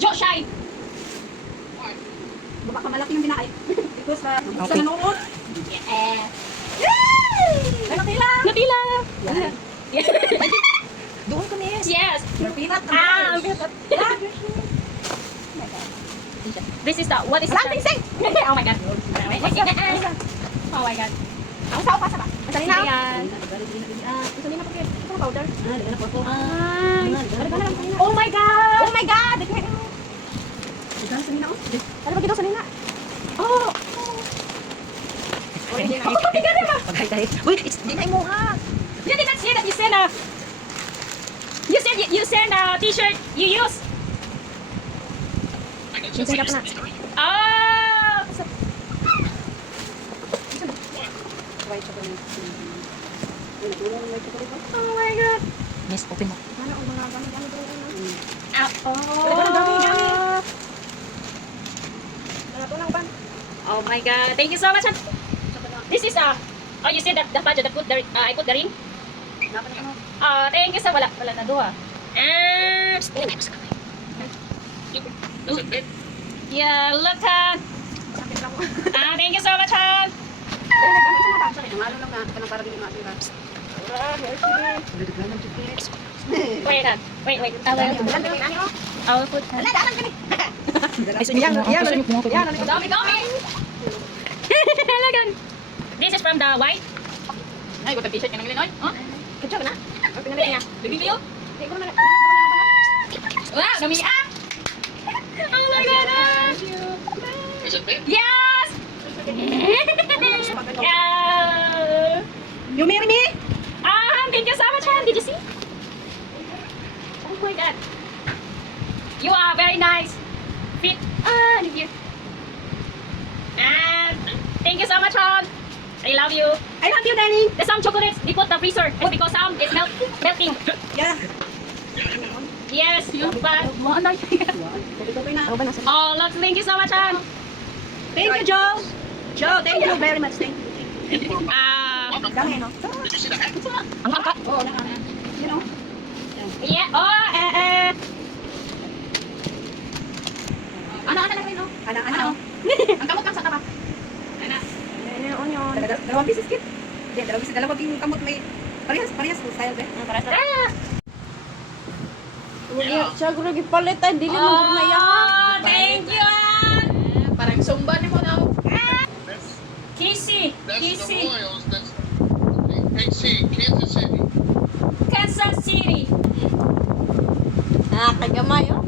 Joe Shine. Baka ka malaki yung binahay. Because sa Okay. nanonood. Yeah. Ay, nakila. Natila. Doon ko niya. Yes. Your peanut. Ah, this is the, what is the Something sing. Oh my god. Oh my god. Ang sao pa sa ba? Masali na. Ayan. Masali na pagkit. Ito na powder. Dali na po. Ay. Oh my god. Oh my god. Dali sa nina. Ano ba gito sa nina? Oh. Oh my god. Paghay. Wait, it's dinay mo ha. You did not say that you send a t-shirt you use. Minsan ka pa na. Oh. White chocolate. Oh my god. Miss, open mo. Ano ang mga gamit-gamit doon? Oh. Ito lang ba? Oh my god. Thank you so much. This is oh, you said that the budget put the I put the ring. Thank you so wala na duha. Yeah, look at. Thank you so much. Ano lang na, kanang para dili matira. Wait. I will put. Ay, so yan, yan, yan. Dami. Lagan. This is from the white. Ay, ko t-shirt kanang Illinois. Oh. Kacau na? Ang pinali niya. Baby Leo. Wow, dami Oh my gosh. Yes. Yeah. You marry me? Thank you so much, Han. Did you see? Oh my god. You are very nice. Fit. Thank you. And thank you so much, Han. I love you. I love you, darling. There's some chocolates. They put the freezer. It's because some is melting. Yeah. Yes, but oh, look, thank you so much, Han. Thank you, Joe. Joe, thank you very much. Thank you. Dami, no? Ang angka. Oh, you know? Yeah. Ano lang no? Ano? Ang kamot lang sa taba. Onion. Dalawang pieces kit. Hindi, dalawang yung kamot may parehas style ba? Siya guro gipalit ay dili man na Oh, thank you, Han. Parang sumba ni mo daw. Kissy. That's the Royals. That's KC, Kansas City. Kansas City. kagamay oh.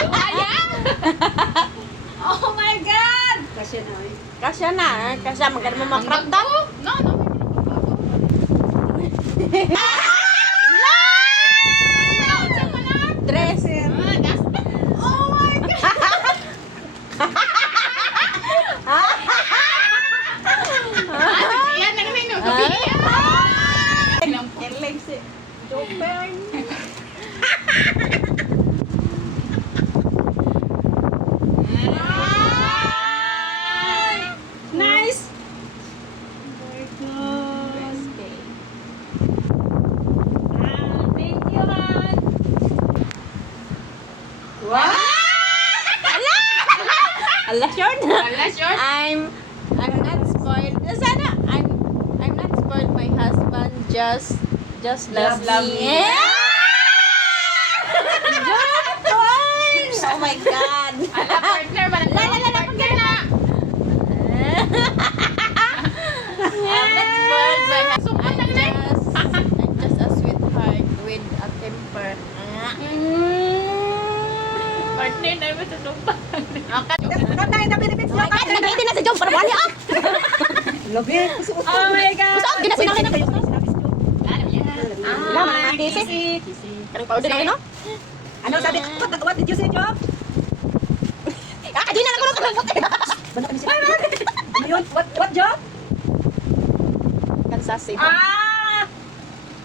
Lumaya. Oh my God. Kasya na eh. Kasya na, kasya maganda makraptan. No. Dress. Oh my God. Yan na namin no. Erling si Jopeng. Nice. Thank you, Han. Wow. Allah sure na. Wala sure. I'm not spoiled. Sana I'm not spoiled. My husband just loves Love me. me. Oh my God. Ala partner man. La pagkana na. I'm not spoiled. My husband. I'm just a sweetheart with a temper. Partner na mo sa tumpa. Kanay na Philippines yo. Nag-ready na si Joe para wali up. Labi. Oh my God. Gusto ko ginasinangin na kayo. Ah, Lama, kisi. Karang powder na no? Ano sabi? What did you say, Job? Di na nakulong ka lang. Banda kami siya. Ano yun? What job? Kansas City.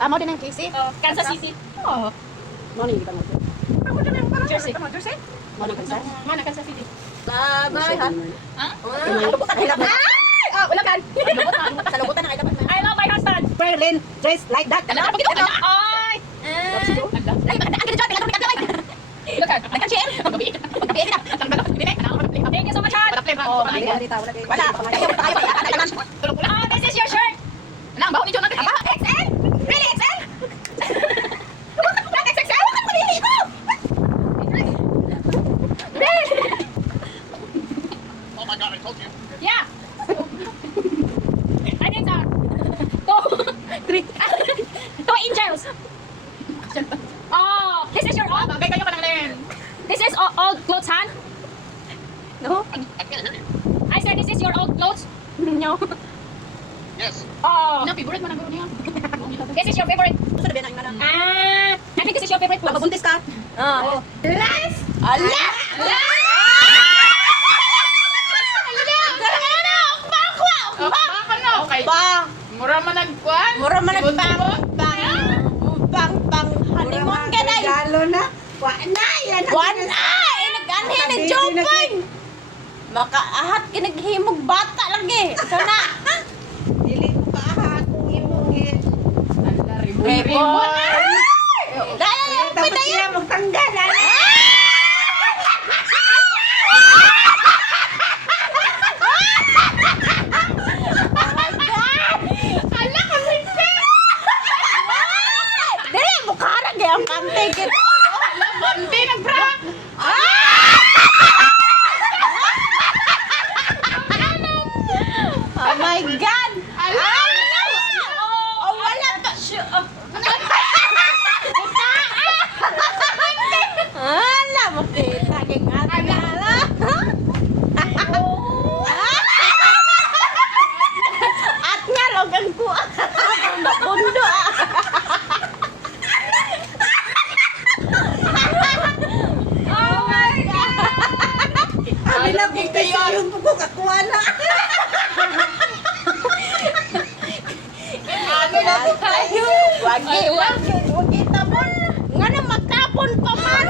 Mo din ang kisi. Kansas City. Oh. Morning, kita mo. Jersey. Jersey? Morning Kansas. Mana Kansas City? Bye ha. Lubutan ay dapat. Wala kan. Sa lubutan na kayo dapat. I love my husband. Berlin, dress like that. Ay! Ay, bakit ang gina Joe? Tingnan ko Oh, Wala, wala. Oh, this is your shirt. Nang baho ni John natin. XL? Really, XL? Not XXL? Huwag kang maliligo! Oh my God, I told you. Yeah. I think so. 2 inches. Oh, this is your old. Bagay kayo ka lang rin. This is old clothes, Han. No? I can't hear you. I said this is your old clothes. No. Yes. Oh, Ina favorite mo na guro niya. this is your favorite. Gusto na ba na yung I think this is your favorite clothes. Mabuntis ka? Oh. Last! Ala! Okay. Bang! Mura man nagkuan. Mura man Sibot-sibot. Pang honeymoon ka na. Regalo na. Wala yan. Wala! Nag-anhi na jopin! Makaahat kinaghimog bata lagi. Ito na. Dili ko kaahat kung imong Ribon. Dala na yung tapos pinayan. siya magtanggal. Ala ka Dili, mukharag eh ang kantikit. Bonti nagbra. Oh my God! Ala! Oh, wala pa siya. Ala, makita kang ate ala. At nga, logan ko. Bundo ah. Oh my God! Abi na kung kayo yung puko kakuha na. Ano na po tayo? Wag kita mo. Nga na magtapon pa man.